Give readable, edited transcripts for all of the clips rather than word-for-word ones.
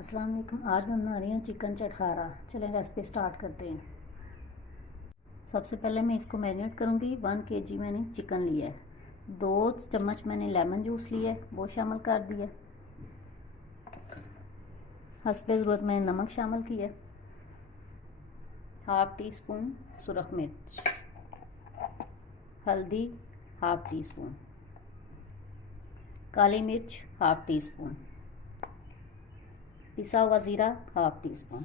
अस्सलाम वालेकुम। आज मैं बना रही हूँ चिकन चटखारा। चलें रेसिपी स्टार्ट करते हैं। सबसे पहले मैं इसको मैरिनेट करूँगी। 1 kg मैंने चिकन लिया है। 2 चम्मच मैंने लेमन जूस लिया है, वो शामिल कर दिया। हस्बे ज़रूरत मैंने नमक शामिल किया। 1/2 टीस्पून सुरख मिर्च, हल्दी 1/2 टीस्पून, काली मिर्च 1/2 टीस्पून, पिसा हुआ ज़ीरा 1/2 टीस्पून,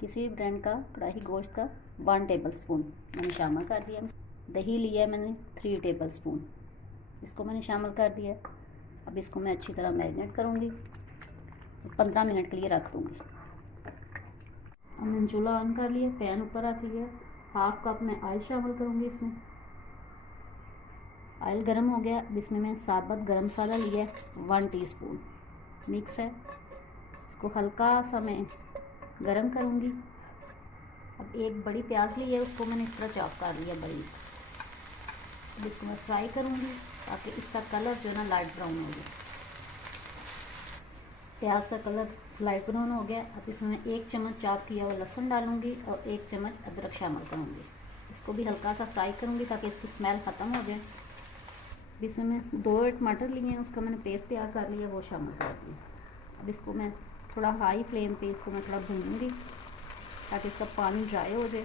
किसी भी ब्रांड का कढ़ाई गोश्त का 1 टेबलस्पून मैंने शामिल कर दिया। दही लिया मैंने 3 टेबलस्पून, इसको मैंने शामिल कर दिया। अब इसको मैं अच्छी तरह मैरिनेट करूँगी, 15 मिनट के लिए रख दूँगी। अब मैंने चूल्हा ऑन कर लिया, पैन ऊपर रख लिया। 1/2 कप मैं ऑयल शामिल करूँगी इसमें। ऑयल गर्म हो गया। अब इसमें मैं साबुत गरम मसाला लिया 1 टीस्पून, मिक्स है। इसको हल्का सा मैं गरम करूँगी। अब एक बड़ी प्याज ली है, उसको मैंने इस तरह चॉप कर लिया बड़ी। अब इसको मैं फ्राई करूँगी ताकि इसका कलर जो है ना लाइट ब्राउन हो जाए। प्याज का कलर लाइट ब्राउन हो गया। अब इसमें 1 चम्मच चॉप किया हुआ लहसुन डालूँगी और 1 चम्मच अदरक शामिल करूँगी। इसको भी हल्का सा फ्राई करूँगी ताकि इसकी स्मेल ख़त्म हो जाए। इसमें मैं 2 टमाटर लिए हैं, उसका मैंने पेस्ट तैयार कर लिया, वो शामिल कर दिया। अब इसको मैं थोड़ा हाई फ्लेम पे इसको मैं थोड़ा भूनूंगी ताकि इसका पानी ड्राई हो जाए।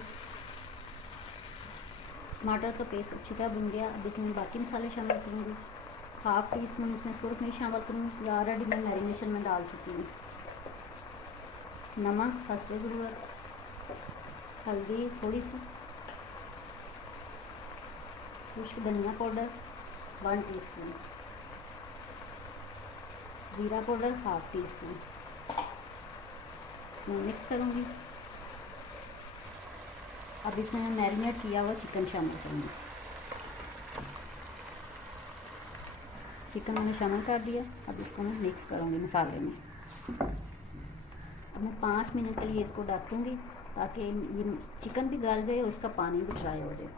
टमाटर का पेस्ट अच्छी तरह भून गया। अब इसमें बाकी मसाले शामिल करूँगी। 1/2 टीस्पून इसमें सुरख मिर्च शामिल करूँगी, ऑलरेडी मैं मैरिनेशन में डाल चुकी हूँ। नमक हस्बे ज़रूरत, हल्दी थोड़ी सी, खुश्क धनिया पाउडर 1 टीस्पून, ज़ीरा पाउडर 1/2 टीस्पून। इसमें मिक्स करूँगी। अब इसमें मैं मैरिनेट किया हुआ चिकन शामिल करूँगी। चिकन मैंने शामिल कर दिया। अब इसको मैं मिक्स करूँगी मसाले में। अब मैं 5 मिनट के लिए इसको ढक दूँगी ताकि ये चिकन भी गल जाए और इसका पानी भी ड्राई हो जाए।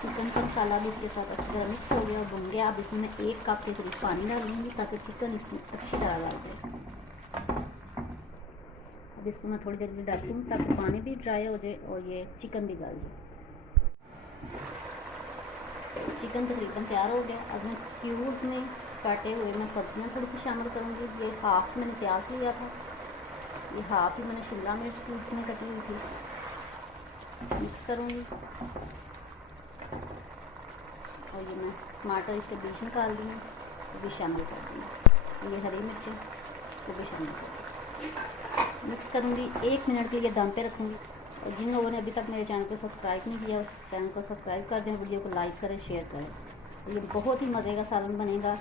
चिकन का मसाला भी इसके साथ अच्छी तरह मिक्स हो गया, भुन गया। अब इसमें मैं 1 कप के करीब पानी डालूँगी ताकि चिकन इसमें अच्छी तरह गल जाए। अब इसको मैं थोड़ी देर के लिए ढक दूँगी ताकि पानी भी ड्राई हो जाए और ये चिकन भी गल जाए। चिकन तकरीबन तैयार हो गया। अब मैं क्यूब में काटे हुए मैं सब्जियां थोड़ी सी शामिल करूँगी। ये 1/2 मैंने प्याज लिया था, ये 1/2 ही मैंने शिमला मिर्च क्यूब में कटी हुई थी। मिक्स करूँगी और ये मैं टमाटर इसके बीच निकाल दी, वो भी शामिल कर दूँगी। ये हरी मिर्चें वो भी शामिल कर दूँगी। मिक्स करूँगी, 1 मिनट के लिए दम पे रखूँगी। और जिन लोगों ने अभी तक मेरे चैनल को सब्सक्राइब नहीं किया, उस चैनल को सब्सक्राइब कर दें, वीडियो को लाइक करें, शेयर करें। ये बहुत ही मज़े का सालन बनेगा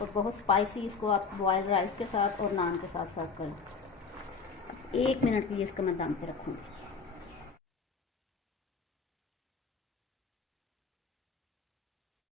और बहुत स्पाइसी। इसको आप बॉयल्ड राइस के साथ और नान के साथ सर्व करें। 1 मिनट के लिए इसका मैं दम पे रखूँगी।